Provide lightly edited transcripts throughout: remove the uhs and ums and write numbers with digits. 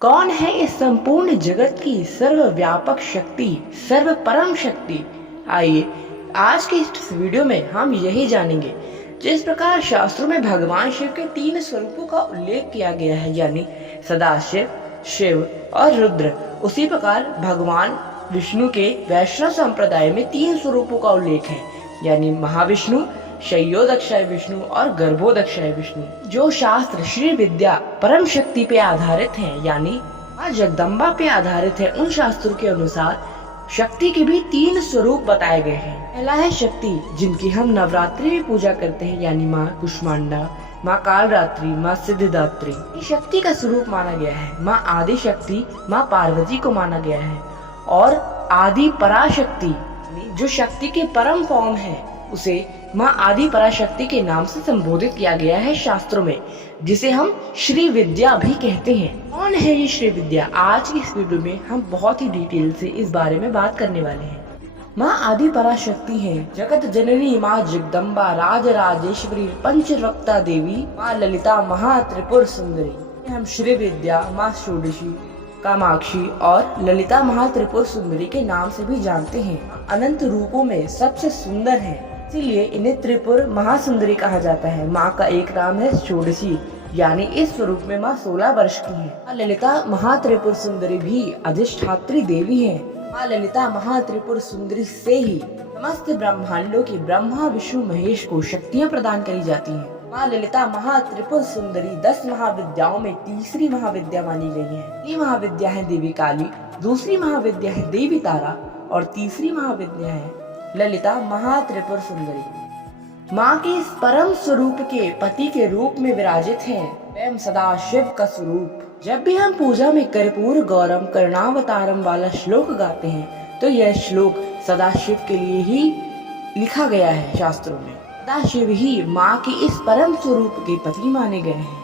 कौन है इस संपूर्ण जगत की सर्वव्यापक शक्ति, सर्व परम शक्ति? आइए आज के इस वीडियो में हम यही जानेंगे। जिस प्रकार शास्त्रों में भगवान शिव के 3 स्वरूपों का उल्लेख किया गया है, यानी सदाशिव, शिव और रुद्र, उसी प्रकार भगवान विष्णु के वैष्णव संप्रदाय में 3 स्वरूपों का उल्लेख है, यानी महाविष्णु, शय्योदक्षाय विष्णु और गर्भोदक्षाय विष्णु। जो शास्त्र श्री विद्या परम शक्ति पे आधारित हैं, यानी मां जगदम्बा पे आधारित है, उन शास्त्रों के अनुसार शक्ति के भी 3 स्वरूप बताए गए हैं। पहला है शक्ति, जिनकी हम नवरात्रि में पूजा करते हैं, यानी माँ कुष्मांडा, माँ कालरात्रि, माँ सिद्धिदात्री। शक्ति का स्वरूप माना गया है। माँ आदि शक्ति, माँ पार्वती को माना गया है। और आदि पराशक्ति, जो शक्ति के परम फॉर्म है, उसे माँ आदि पराशक्ति के नाम से संबोधित किया गया है शास्त्रों में, जिसे हम श्री विद्या भी कहते हैं। कौन है ये श्री विद्या? आज की इस वीडियो में हम बहुत ही डिटेल से इस बारे में बात करने वाले हैं। माँ आदि पराशक्ति है जगत जननी माँ जगदम्बा, राज राजेश्वरी, पंचवक्ता देवी, माँ ललिता, महा त्रिपुर सुंदरी। हम श्री विद्या, माँ षोडशी, कामाक्षी और ललिता महा त्रिपुर सुंदरी के नाम से भी जानते हैं। अनंत रूपों में सबसे सुंदर है, इसीलिए इन्हें त्रिपुर महासुंदरी कहा जाता है। माँ का एक नाम है षोडशी, यानी इस स्वरूप में माँ 16 वर्ष की है। ललिता महा त्रिपुर सुंदरी भी अधिष्ठात्री देवी है। माँ ललिता महा त्रिपुर सुंदरी से ही समस्त ब्रह्मांडों की ब्रह्मा विष्णु महेश को शक्तियाँ प्रदान करी जाती हैं। माँ ललिता महा त्रिपुर सुंदरी 10 महाविद्याओं में तीसरी महाविद्या मानी गई है। पहली महाविद्या है देवी काली, दूसरी महाविद्या है देवी तारा और तीसरी महाविद्या है ललिता महा त्रिपुर सुंदरी। माँ के इस परम स्वरूप के पति के रूप में विराजित है स्वयं सदा शिव का स्वरूप। जब भी हम पूजा में कर्पूर गौरम करुणावतारम वाला श्लोक गाते हैं, तो यह श्लोक सदा शिव के लिए ही लिखा गया है। शास्त्रों में सदा शिव ही माँ के इस परम स्वरूप के पति माने गए हैं।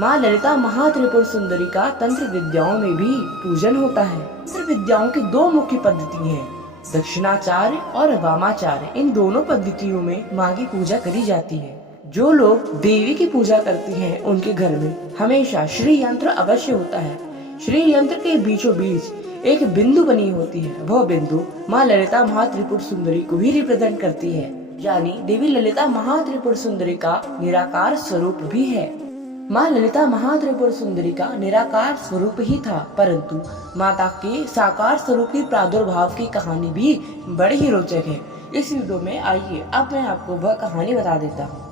माँ ललिता महा त्रिपुर सुंदरी का तंत्र विद्याओं में भी पूजन होता है। तंत्र विद्याओं की 2 मुख्य पद्धति हैं, दक्षिणाचार्य और वामाचार्य। इन दोनों पद्धतियों में माँ की पूजा करी जाती है। जो लोग देवी की पूजा करते हैं, उनके घर में हमेशा श्री यंत्र अवश्य होता है। श्री यंत्र के बीचों बीच एक बिंदु बनी होती है। वह बिंदु माँ ललिता महा त्रिपुर सुंदरी को भी रिप्रेजेंट करती है, यानी देवी ललिता महा त्रिपुर सुंदरी का निराकार स्वरूप भी है। माँ ललिता महा त्रिपुर सुंदरी का निराकार स्वरूप ही था, परंतु माता के साकार स्वरूप के प्रादुर्भाव की कहानी भी बड़ी ही रोचक है। इस वीडियो में आइए अब मैं आपको वह कहानी बता देता हूँ।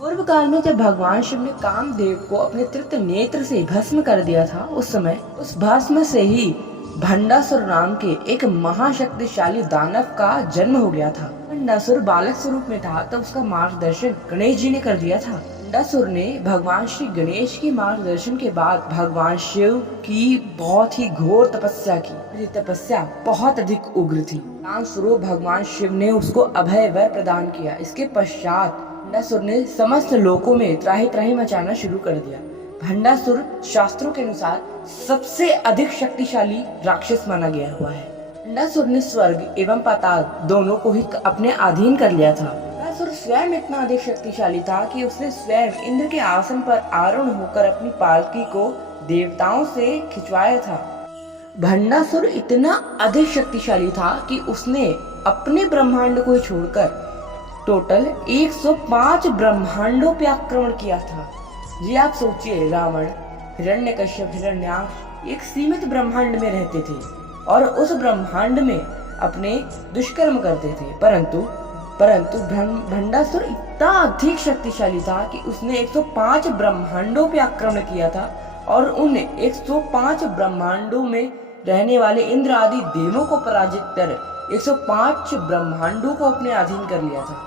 पूर्व काल में जब भगवान शिव ने कामदेव को अपने तृतीय नेत्र से भस्म कर दिया था, उस समय उस भस्म से ही भंडासुर नाम के एक महाशक्तिशाली दानव का जन्म हो गया था। भंडासुर बालक स्वरूप में था, तब उसका मार्गदर्शन गणेश जी ने कर दिया था। भंडासुर ने भगवान श्री गणेश के मार्गदर्शन के बाद भगवान शिव की बहुत ही घोर तपस्या की। ये तपस्या बहुत अधिक उग्र थी। स्वरूप भगवान शिव ने उसको अभय वर प्रदान किया। इसके पश्चात भंडासुर ने समस्त लोकों में त्राहि त्राहि मचाना शुरू कर दिया। भंडासुर शास्त्रों के अनुसार सबसे अधिक शक्तिशाली राक्षस माना गया हुआ है। भंडासुर ने स्वर्ग एवं पाताल दोनों को ही अपने अधीन कर लिया था। भंडासुर स्वयं इतना अधिक शक्तिशाली था कि उसने स्वयं इंद्र के आसन पर आरूढ़ होकर अपनी पालकी को देवताओं से खिंचवाया था। भंडासुर इतना अधिक शक्तिशाली था कि उसने अपने ब्रह्मांड को छोड़कर टोटल 105 ब्रह्मांडों पे आक्रमण किया था। जी आप सोचिए, रावण, हिरण्यकश्यप, हिरण्याक्ष एक सीमित ब्रह्मांड में रहते थे और उस ब्रह्मांड में अपने दुष्कर्म करते थे, परंतु भंडासुर इतना अधिक शक्तिशाली था कि उसने 105 ब्रह्मांडों पे आक्रमण किया था और उन 105 ब्रह्मांडों में रहने वाले इंद्र आदि देवों को पराजित कर 105 ब्रह्मांडों को अपने अधीन कर लिया था।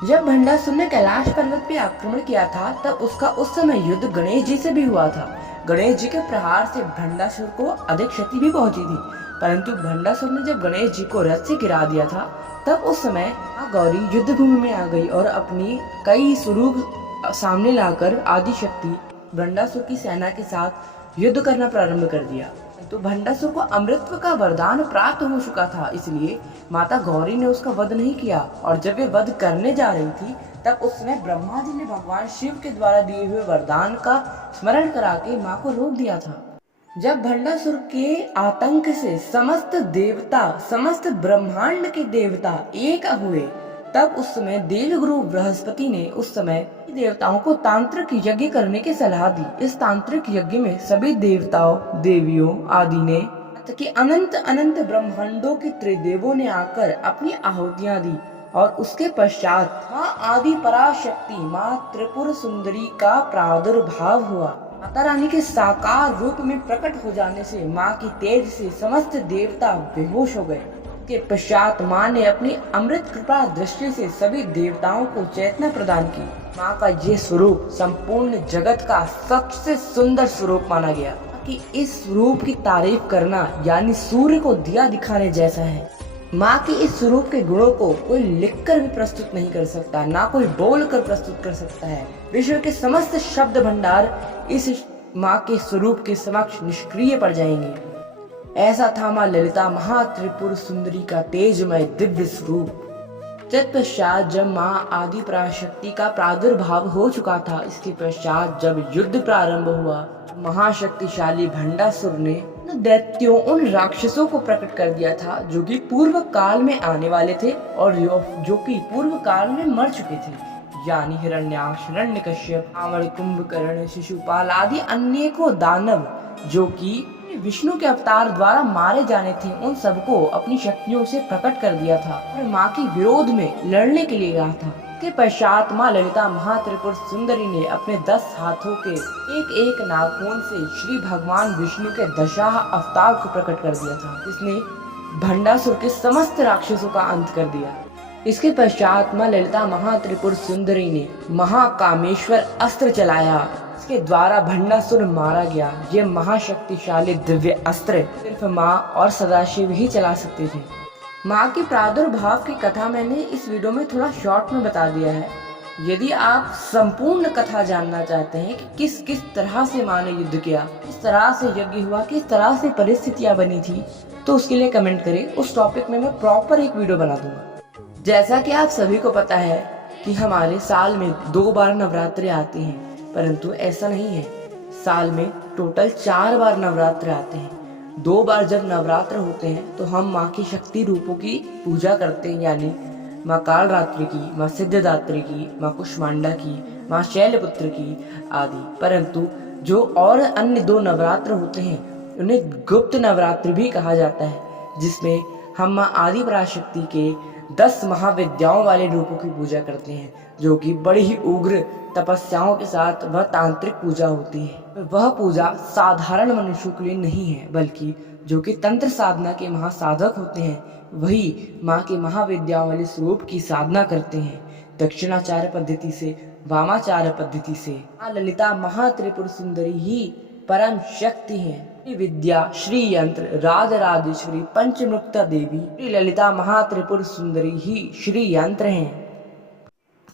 जब भंडासुर ने कैलाश पर्वत पे आक्रमण किया था, तब उसका उस समय युद्ध गणेश जी से भी हुआ था। गणेश जी के प्रहार से भंडासुर को अधिक क्षति भी पहुंची थी, परंतु भंडासुर ने जब गणेश जी को रथ से गिरा दिया था, तब उस समय गौरी युद्ध भूमि में आ गई और अपनी कई स्वरूप सामने लाकर आदिशक्ति भंडासुर की सेना के साथ युद्ध करना प्रारंभ कर दिया। तो भंडासुर को अमृतत्व का वरदान प्राप्त हो चुका था, इसलिए माता गौरी ने उसका वध नहीं किया। और जब वे वध करने जा रही थी, तब उस समय ब्रह्मा जी ने भगवान शिव के द्वारा दिए हुए वरदान का स्मरण करा के माँ को रोक दिया था। जब भंडासुर के आतंक से समस्त देवता, समस्त ब्रह्मांड के देवता एक हुए, तब उस समय देवगुरु बृहस्पति ने उस समय देवताओं को तांत्रिक यज्ञ करने की सलाह दी। इस तांत्रिक यज्ञ में सभी देवताओं, देवियों आदि ने कि अनंत अनंत ब्रह्मांडों के त्रिदेवों ने आकर अपनी आहुतियां दी और उसके पश्चात माँ आदि पराशक्ति माँ त्रिपुर सुंदरी का प्रादुर्भाव हुआ। माता रानी के साकार रूप में प्रकट हो जाने से माँ की तेज से समस्त देवता बेहोश हो गए। के पश्चात माँ ने अपनी अमृत कृपा दृष्टि से सभी देवताओं को चेतना प्रदान की। माँ का ये स्वरूप संपूर्ण जगत का सबसे सुंदर स्वरूप माना गया कि इस स्वरूप की तारीफ करना यानी सूर्य को दिया दिखाने जैसा है। माँ के इस स्वरूप के गुणों को कोई लिखकर भी प्रस्तुत नहीं कर सकता, ना कोई बोलकर प्रस्तुत कर सकता है। विश्व के समस्त शब्द भंडार इस माँ के स्वरूप के समक्ष निष्क्रिय पड़ जाएंगे। ऐसा था माँ ललिता महात्रिपुर सुंदरी का तेजमय दिव्य स्वरूप। तत्पश्चात जब माँ आदि पराशक्ति का प्रादुर्भाव हो चुका था, इसके पश्चात जब युद्ध प्रारंभ हुआ, महाशक्तिशाली भंडासुर ने दैत्यों, उन राक्षसों को प्रकट कर दिया था जो कि पूर्व काल में आने वाले थे और जो कि पूर्व काल में मर चुके थे, यानी हिरण्याक्ष, हिरण्यकश्यप, रावण, कुंभकर्ण, शिशुपाल आदि अनेकों दानव जो कि विष्णु के अवतार द्वारा मारे जाने थे, उन सबको अपनी शक्तियों से प्रकट कर दिया था और माँ के विरोध में लड़ने के लिए कहा था। के पश्चात माँ ललिता महात्रिपुर सुंदरी ने अपने 10 हाथों के एक एक नाखून से श्री भगवान विष्णु के दशाह अवतार को प्रकट कर दिया था, जिसने भंडासुर के समस्त राक्षसों का अंत कर दिया। इसके पश्चात माँ ललिता महात्रिपुर सुंदरी ने महाकामेश्वर अस्त्र चलाया, इसके द्वारा भंडासुर मारा गया। ये महाशक्तिशाली दिव्य अस्त्र सिर्फ माँ और सदाशिव ही चला सकते थे। माँ के प्रादुर्भाव की कथा मैंने इस वीडियो में थोड़ा शॉर्ट में बता दिया है। यदि आप संपूर्ण कथा जानना चाहते हैं कि किस किस तरह से माँ ने युद्ध किया, किस तरह से यज्ञ हुआ, किस तरह से परिस्थितियां बनी थी, तो उसके लिए कमेंट करें। उस टॉपिक में मैं प्रॉपर एक वीडियो बना दूंगा। जैसा कि आप सभी को पता है कि हमारे साल में 2 बार नवरात्रे आते हैं, परंतु ऐसा नहीं है। साल में टोटल 4 बार नवरात्र आते हैं। 2 बार जब नवरात्र होते हैं तो हम माँ की शक्ति रूपों की पूजा करते हैं, यानी माँ कालरात्रि की, माँ सिद्धिदात्री की, माँ कुष्मांडा की, माँ शैलपुत्र की आदि। परंतु जो और अन्य 2 नवरात्र होते हैं उन्हें गुप्त नवरात्र भी कहा जाता है, जिसमें हम माँ आदि पराशक्ति के 10 महाविद्याओं वाले रूपों की पूजा करते हैं, जो कि बड़ी ही उग्र तपस्याओं के साथ वह तांत्रिक पूजा होती है। वह पूजा साधारण मनुष्यों के लिए नहीं है, बल्कि जो कि तंत्र साधना के महासाधक होते हैं वही माँ के महाविद्याओं वाले स्वरूप की साधना करते हैं। दक्षिणाचार्य पद्धति से, वामाचार्य पद्धति से माँ ललिता महात्रिपुर सुंदरी ही परम शक्ति है। विद्या, श्री यंत्र, राजराजेश्वरी, पंचमुक्ता देवी, श्री ललिता महात्रिपुर सुंदरी ही श्री यंत्र हैं।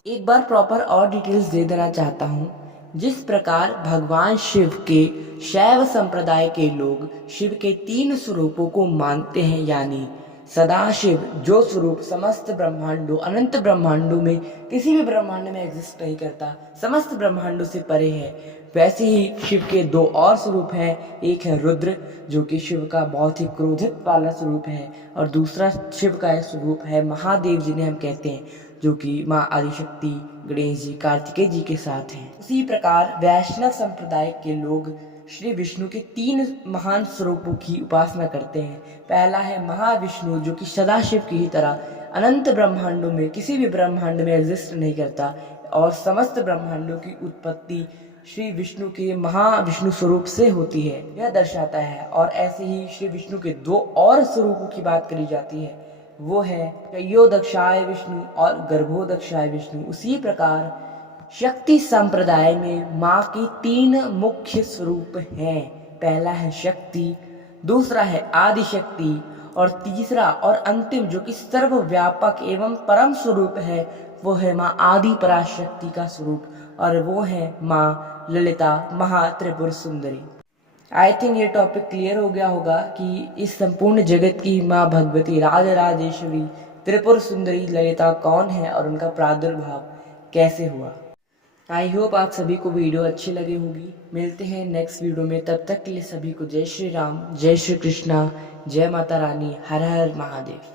एक बार प्रॉपर और डिटेल्स दे देना चाहता हूँ। जिस प्रकार भगवान शिव के शैव संप्रदाय के लोग शिव के 3 स्वरूपों को मानते हैं, यानी सदाशिव जो स्वरूप समस्त ब्रह्मांडों, अनंत ब्रह्मांडों में किसी भी ब्रह्मांड में एग्जिस्ट नहीं करता, समस्त ब्रह्मांडों से परे है, वैसे ही शिव के 2 और स्वरूप हैं। एक है रुद्र जो कि शिव का बहुत ही क्रोधित वाला स्वरूप है, और दूसरा शिव का स्वरूप है महादेव जिन्हें हम कहते हैं, जो कि माँ आदिशक्ति, गणेश जी, कार्तिकेय जी के साथ हैं। उसी प्रकार वैष्णव संप्रदाय के लोग श्री विष्णु के 3 महान स्वरूपों की उपासना करते हैं। पहला है महाविष्णु जो कि सदाशिव की ही तरह अनंत ब्रह्मांडों में किसी भी ब्रह्मांड में एग्जिस्ट नहीं करता, और समस्त ब्रह्मांडों की उत्पत्ति श्री विष्णु के महाविष्णु स्वरूप से होती है, यह दर्शाता है। और ऐसे ही श्री विष्णु के 2 और स्वरूपों की बात करी जाती है, वो है त्रयोदक्षाय विष्णु और गर्भोदक्षाय विष्णु। उसी प्रकार शक्ति संप्रदाय में माँ की 3 मुख्य स्वरूप हैं। पहला है शक्ति, दूसरा है आदिशक्ति, और तीसरा और अंतिम जो कि सर्वव्यापक एवं परम स्वरूप है वो है माँ आदि पराशक्ति का स्वरूप, और वो है माँ ललिता महात्रिपुर सुंदरी। आई थिंक ये टॉपिक क्लियर हो गया होगा कि इस संपूर्ण जगत की माँ भगवती राजराजेश्वरी त्रिपुर सुंदरी ललिता कौन है और उनका प्रादुर्भाव कैसे हुआ। आई होप आप सभी को वीडियो अच्छी लगी होगी। मिलते हैं नेक्स्ट वीडियो में, तब तक के लिए सभी को जय श्री राम, जय श्री कृष्णा, जय माता रानी, हर हर महादेव।